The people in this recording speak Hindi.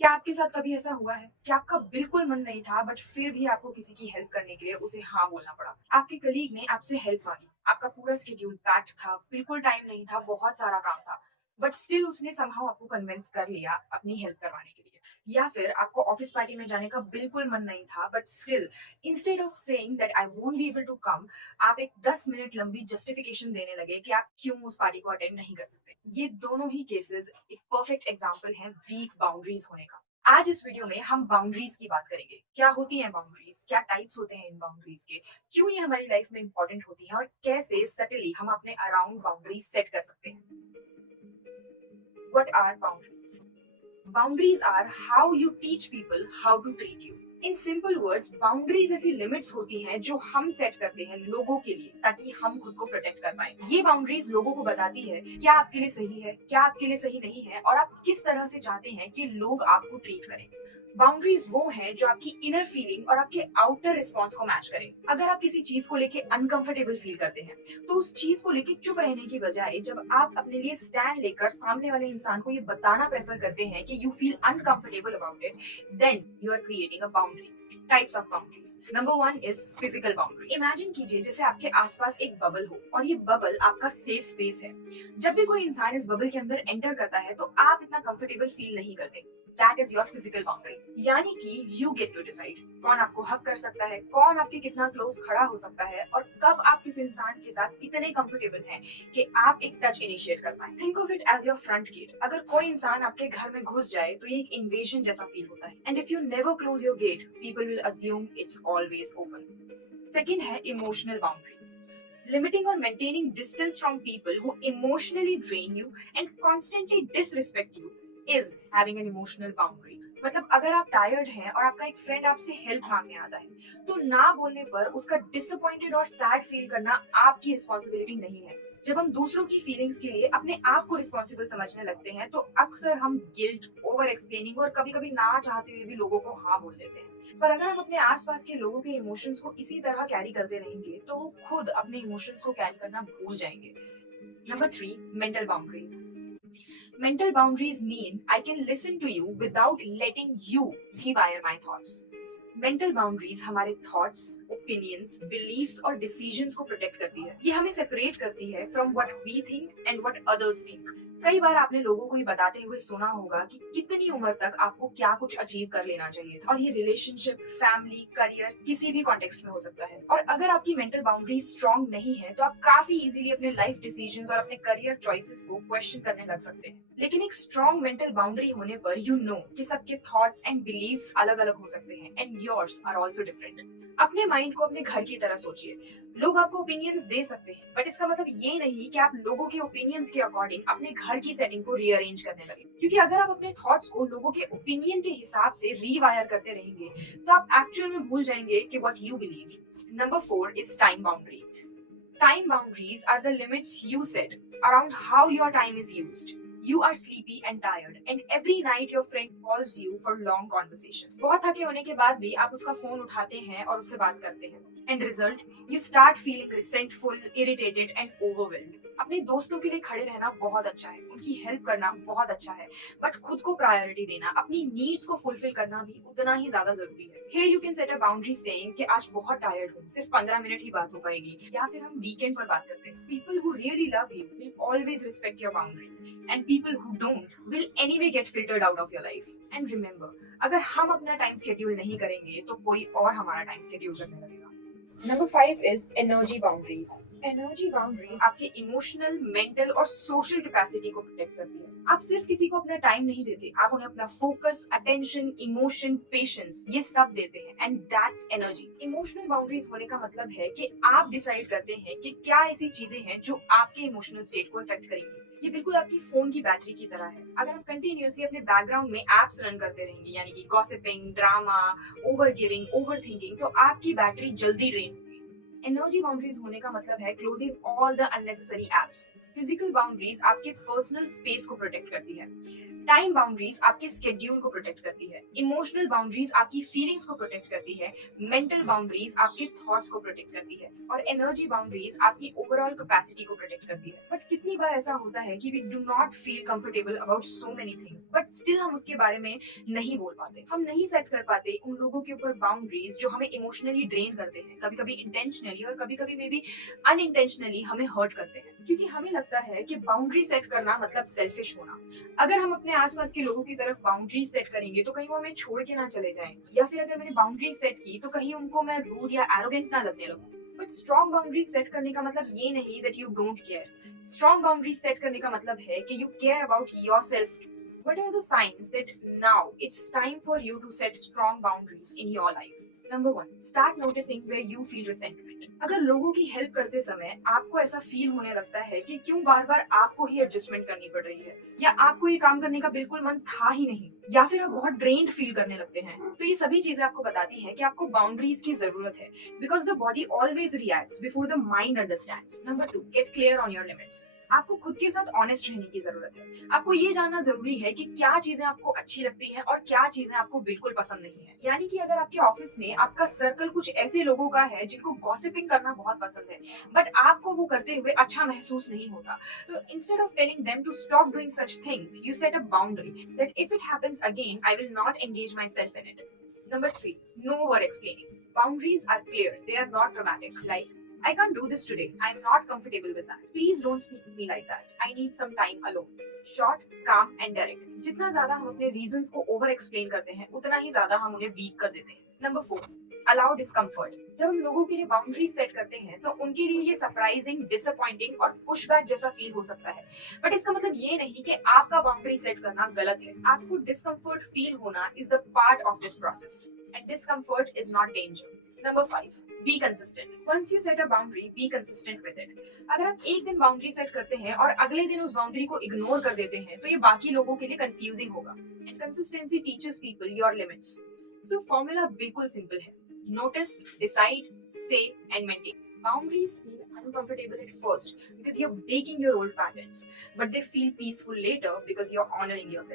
क्या आपके साथ कभी ऐसा हुआ है कि आपका बिल्कुल मन नहीं था बट फिर भी आपको किसी की हेल्प करने के लिए उसे हाँ बोलना पड़ा? आपके कलीग ने आपसे हेल्प मांगी, आपका पूरा शेड्यूल पैक्ड था, बिल्कुल टाइम नहीं था, बहुत सारा काम था, बट स्टिल उसने समहाउ आपको कन्विंस कर लिया अपनी हेल्प करवाने के लिए। या फिर आपको ऑफिस पार्टी में जाने का बिल्कुल मन नहीं था but still instead of saying that I won't be able to come, आप एक 10 मिनट लंबी जस्टिफिकेशन देने लगे कि आप क्यों उस पार्टी को अटेंड नहीं कर सकते। ये दोनों ही केसेस एक परफेक्ट एग्जाम्पल हैं वीक बाउंड्रीज होने का। आज इस वीडियो में हम बाउंड्रीज की बात करेंगे। क्या होती हैं बाउंड्रीज, क्या टाइप्स होते हैं इन बाउंड्रीज के, क्यों ये हमारी लाइफ में इंपॉर्टेंट होती है और कैसे सटली हम अपने अराउंड बाउंड्रीज सेट कर सकते हैं। What are boundaries? Boundaries are how you teach people how to treat you. In simple words, boundaries ऐसी लिमिट्स होती हैं जो हम सेट करते हैं लोगों के लिए ताकि हम खुद को प्रोटेक्ट कर पाए। ये बाउंड्रीज लोगों को बताती है क्या आपके लिए सही है, क्या आपके लिए सही नहीं है और आप किस तरह से चाहते हैं कि लोग आपको ट्रीट करें। बाउंड्रीज वो हैं जो आपकी इनर फीलिंग और आपके आउटर रिस्पॉन्स को मैच करें। अगर आप किसी चीज को लेके अनकंफर्टेबल फील करते हैं तो उस चीज को लेके चुप रहने की बजाय जब आप अपने लिए स्टैंड लेकर सामने वाले इंसान को ये बताना प्रेफर करते हैं कि you feel uncomfortable about it, then you are creating a boundary. Types of boundaries. Number one is physical boundary. Imagine कीजिए जैसे आपके आसपास एक बबल हो और ये बबल आपका सेफ स्पेस है। जब भी कोई इंसान इस बबल के अंदर एंटर करता है तो आप इतना कंफर्टेबल फील नहीं करते। That is your physical boundary. यानी कि यू गेट टू डिसाइड कौन आपको हक कर सकता है, कौन आपके कितना क्लोज खड़ा हो सकता है और कब आप किस इंसान के साथ इतने कंफर्टेबल हैं कि आप एक टच इनिशिएट कर पाए। Think of it as your front gate. अगर कोई इंसान आपके घर में घुस जाए तो ये एक इन्वेजन जैसा फील होता है। And if you never close your gate, people will assume it's always open. Second है emotional boundaries. Limiting or maintaining distance from people who emotionally drain you and constantly disrespect you is having an emotional boundary. मतलब अगर आप टायर्ड हैं और आपका एक फ्रेंड आपसे हेल्प मांगने आता है तो ना बोलने पर उसका डिसअपॉइंटेड और सैड फील करना आपकी रिस्पॉन्सिबिलिटी नहीं है। जब हम दूसरों की फीलिंग्स के लिए अपने आप को रिस्पॉन्सिबल समझने लगते हैं तो अक्सर हम गिल्ट, ओवर एक्सप्लेनिंग और कभी कभी ना चाहते हुए भी लोगों को हाँ बोल देते हैं। पर अगर हम अपने आसपास के लोगों के इमोशंस को इसी तरह कैरी करते रहेंगे तो वो खुद अपने इमोशंस को कैरी करना भूल जाएंगे। Number three, mental boundaries. Mental boundaries mean I can listen to you without letting you rewire my thoughts. Mental boundaries हमारे थॉट्स, ओपिनियंस, बिलीव्स और डिसीजंस को प्रोटेक्ट करती है। ये हमें सेपरेट करती है from what we think and what others think. कई बार आपने लोगों को ये बताते हुए सुना होगा कि कितनी उम्र तक आपको क्या कुछ अचीव कर लेना चाहिए था और ये रिलेशनशिप, फैमिली, करियर किसी भी कॉन्टेक्स्ट में हो सकता है। और अगर आपकी मेंटल बाउंड्री स्ट्रांग नहीं है तो आप काफी इजीली अपने लाइफ डिसीजंस और अपने करियर चॉइसेस को क्वेश्चन करने लग सकते हैं। लेकिन एक स्ट्रॉन्ग मेंटल बाउंड्री होने पर यू नो कि सबके थॉट्स एंड बिलीव्स अलग अलग हो सकते हैं and yours are also different. अपने माइंड को अपने घर की तरह सोचिए। लोग आपको ओपिनियंस दे सकते हैं बट इसका मतलब ये नहीं कि आप लोगों के ओपिनियंस के अकॉर्डिंग अपने घर की सेटिंग को रीअरेंज करने लगे। क्योंकि अगर आप अपने थॉट्स को लोगों के ओपिनियन के हिसाब से रीवायर करते रहेंगे तो आप एक्चुअल में भूल जाएंगे कि what you believe. Number four is time boundary. Time boundaries are the limits you set around how your time is used. You are sleepy and tired, and every night your friend calls you for long conversation. बहुत थके होने के बाद भी आप उसका फोन उठाते हैं और उससे बात करते हैं. And result, you start feeling resentful, irritated, and overwhelmed. अपने दोस्तों के लिए खड़े रहना बहुत अच्छा है, उनकी हेल्प करना बहुत अच्छा है, बट खुद को प्रायोरिटी देना, अपनी नीड्स को फुलफिल करना भी उतना ही ज्यादा जरूरी है। Here you can set a boundary saying कि आज बहुत टायर्ड हूँ, सिर्फ 15 मिनट ही बात हो पाएगी, या फिर हम वीकेंड पर बात करते हैं। People who really love you will always respect your boundaries, and people who don't will anyway get filtered out of your life. And remember, अगर हम अपना टाइम शेड्यूल नहीं करेंगे तो कोई और हमारा टाइम शेड्यूल करने लगेगा। Number five is energy boundaries. Energy boundaries आपके इमोशनल, मेंटल और सोशल कैपेसिटी को प्रोटेक्ट करती है। आप सिर्फ किसी को अपना टाइम नहीं देते, आप उन्हें अपना फोकस, अटेंशन, इमोशन, पेशेंस ये सब देते हैं and that's energy. Emotional boundaries होने का मतलब है कि आप डिसाइड करते हैं कि क्या ऐसी चीजें हैं जो आपके इमोशनल स्टेट को इफेक्ट करेंगी। ये बिल्कुल आपकी फोन की बैटरी की तरह है। अगर आप कंटिन्यूअसली अपने बैकग्राउंड में एप्स रन करते रहेंगे यानी कि gossiping, drama, over giving, over thinking, तो आपकी बैटरी जल्दी ड्रेन होगी। एनर्जी बाउंड्रीज होने का मतलब है closing all the unnecessary apps. Physical boundaries आपके पर्सनल स्पेस को प्रोटेक्ट करती है। टाइम बाउंड्रीज आपके स्केड्यूल को प्रोटेक्ट करती है, इमोशनल बाउंड्रीज आपकी फीलिंग्स को प्रोटेक्ट करती है, मेंटल बाउंड्रीज आपके थॉट्स को प्रोटेक्ट करती है और एनर्जी बाउंड्रीज आपकी ओवरऑल कैपेसिटी को प्रोटेक्ट करती है। बट कितनी बार ऐसा होता है कि we do not feel comfortable about so many things, but still हम उसके बारे में नहीं बोल पाते, हम नहीं सेट कर पाते उन लोगों के ऊपर बाउंड्रीज जो हमें इमोशनली ड्रेन करते हैं, कभी कभी इंटेंशनली और कभी कभी मे बी अनइंटेंशनली हमें हर्ट करते हैं, क्योंकि हमें लगता है कि बाउंड्री सेट करना मतलब सेल्फिश होना। अगर हम अपने आसपास के लोगों की तरफ बाउंड्री सेट करेंगे तो कहीं वो हमें छोड़ के ना चले जाएं, या फिर अगर मैंने बाउंड्री सेट की तो कहीं उनको मैं रूड या एरोगेंट ना लगने लगूं। बट स्ट्रॉन्ग बाउंड्री सेट करने का मतलब ये नहीं that you don't care. Strong boundary set करने का मतलब है कि you care about yourself. What are the signs that now it's time for you to set strong boundaries in your life? Number 1, start noticing where you feel resentment. अगर लोगों की हेल्प करते समय आपको ऐसा फील होने लगता है कि क्यों बार बार आपको ही एडजस्टमेंट करनी पड़ रही है, या आपको ये काम करने का बिल्कुल मन था ही नहीं, या फिर आप बहुत ड्रेन्ड फील करने लगते हैं, तो ये सभी चीजें आपको बताती हैं कि आपको बाउंड्रीज की जरूरत है, because the body always reacts before the mind understands. Number 2, get clear on your limits. आपको खुद के साथ ऑनेस्ट रहने की जरूरत है। आपको ये जानना जरूरी है कि क्या चीजें आपको अच्छी लगती हैं और क्या चीजें आपको बिल्कुल पसंद नहीं है। यानी कि अगर आपके ऑफिस में आपका सर्कल कुछ ऐसे लोगों का है जिनको गॉसिपिंग करना बहुत पसंद है, बट आपको वो करते हुए अच्छा महसूस नहीं होता, तो instead of telling them to stop doing such things, you set a boundary that if it happens again I will not engage myself in it. Number 3, no over explaining. Boundaries are clear, they are not dramatic. Like, I can't do this today. I'm not comfortable with that. Please don't speak to me like that. I need some time alone. Short, calm and direct. जितना ज्यादा हम अपने reasons को over explain करते हैं, उतना ही ज्यादा हम उन्हें weak कर देते हैं। Number 4, allow discomfort. जब हम लोगों के लिए बाउंड्री सेट करते हैं तो उनके लिए ये सरप्राइजिंग, डिसअपॉइंटिंग और पुशबैक जैसा फील हो सकता है, बट इसका मतलब ये नहीं कि आपका बाउंड्री सेट करना गलत है। आपको डिस्कम्फर्ट फील होना is the part of this process and discomfort is not danger. Number 5, be consistent. Once you set a boundary, be consistent with it. अगर आप एक दिन बाउंड्री सेट करते हैं और अगले दिन उस बाउंड्री को इग्नोर कर देते हैं तो ये बाकी लोगों के लिए कंफ्यूजिंग होगा। And consistency teaches people your limits. So formula बिल्कुल सिंपल है, notice, decide, say and maintain. Boundaries feel uncomfortable at first because you're breaking your old patterns, but they feel peaceful later because you're honoring yourself.